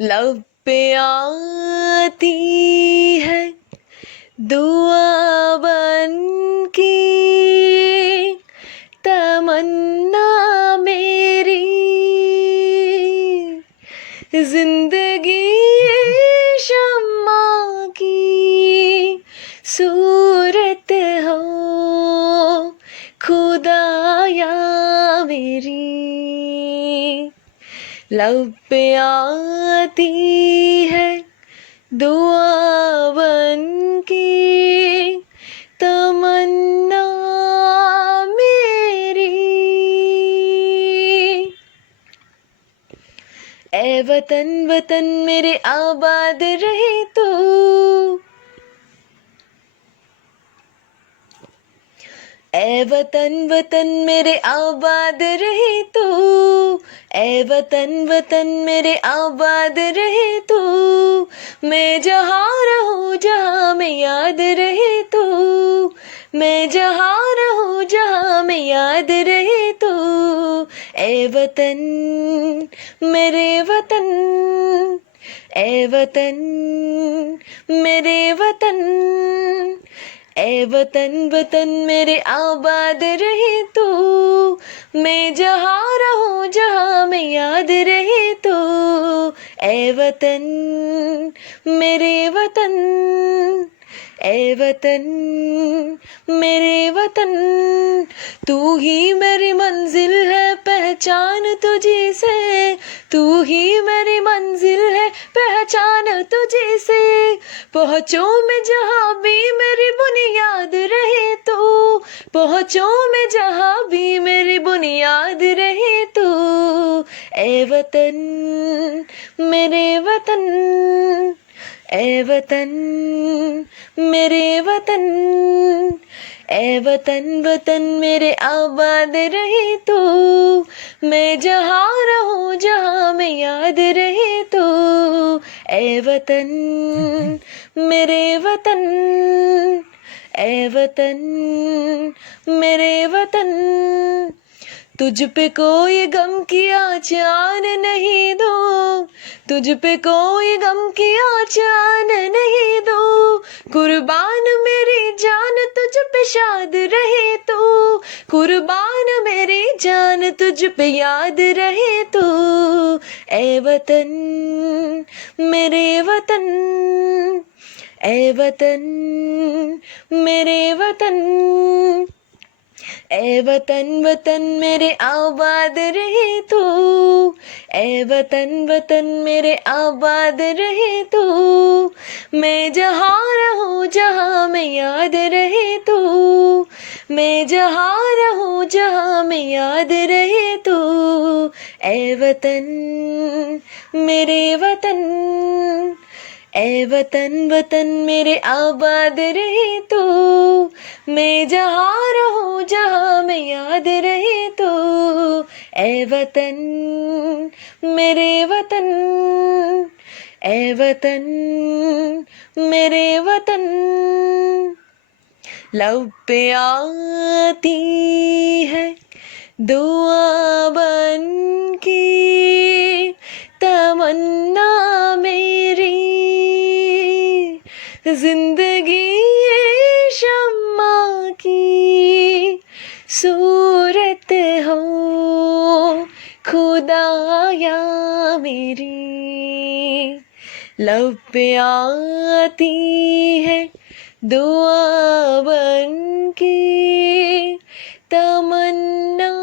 लब पे आती है दुआ बन के तमन्ना मेरी, जिंदगी शम्मा की सूरत हो खुदाया मेरी। लब पे आती है दुआ बन के तमन्ना मेरी। ए वतन वतन मेरे आबाद रहे तो, ए वतन वतन मेरे आबाद रहे तो, ए वतन वतन मेरे आबाद रहे तो, मैं जहाँ रहूँ जहाँ मैं याद रहे तो, मैं जहाँ रहूँ जहाँ मैं याद रहे तो। ए वतन मेरे वतन, ए वतन मेरे वतन, ए वतन वतन मेरे आबाद रहे तो, मैं जहाँ रहूँ जहाँ मैं याद रहे तो। ए वतन मेरे वतन, ए वतन मेरे वतन, तू ही मेरी मंजिल है पहचान तुझी से, तू ही मेरी मंजिल है पहचान तुझी से। पहुँचो मैं जहाँ भी मेरी बुनियाद रहे तो, पहुँचो मैं जहाँ भी मेरी बुनियाद रहे तो। ए वतन मेरे वतन, ए वतन मेरे वतन, ए वतन वतन मेरे आबाद रहे तो, मैं जहाँ रहूँ जहाँ मैं याद रहे तो। ए वतन मेरे वतन, ए वतन मेरे वतन, तुझ पे कोई गम की आचान नहीं दो, तुझ पे कोई गम की आचान नहीं दो। कुर्बान मेरी जान तुझ पे शाद रहे तो, कुर्बान मेरी जान तुझ पे याद रहे तो। ए वतन मेरे वतन, ए वतन मेरे वतन, ए वतन वतन मेरे आबाद रहे तो, ए वतन वतन मेरे आबाद रहे तो, मैं जहाँ रहूँ जहाँ मैं याद रहे तो, मैं जहाँ रहूँ जहाँ मैं याद रहे तो। ए वतन मेरे वतन, ए वतन वतन मेरे आबाद रहे तो, मैं जहाँ रहूँ जहाँ मैं याद रहे तो। ए वतन मेरे वतन, ए वतन मेरे वतन, लब पे आती है दुआ बन के तमन्ना मेरी, जिंदगी शम्मा की सूरत हो खुदाया मेरी। लब पे आती है दुआ बन के तमन्ना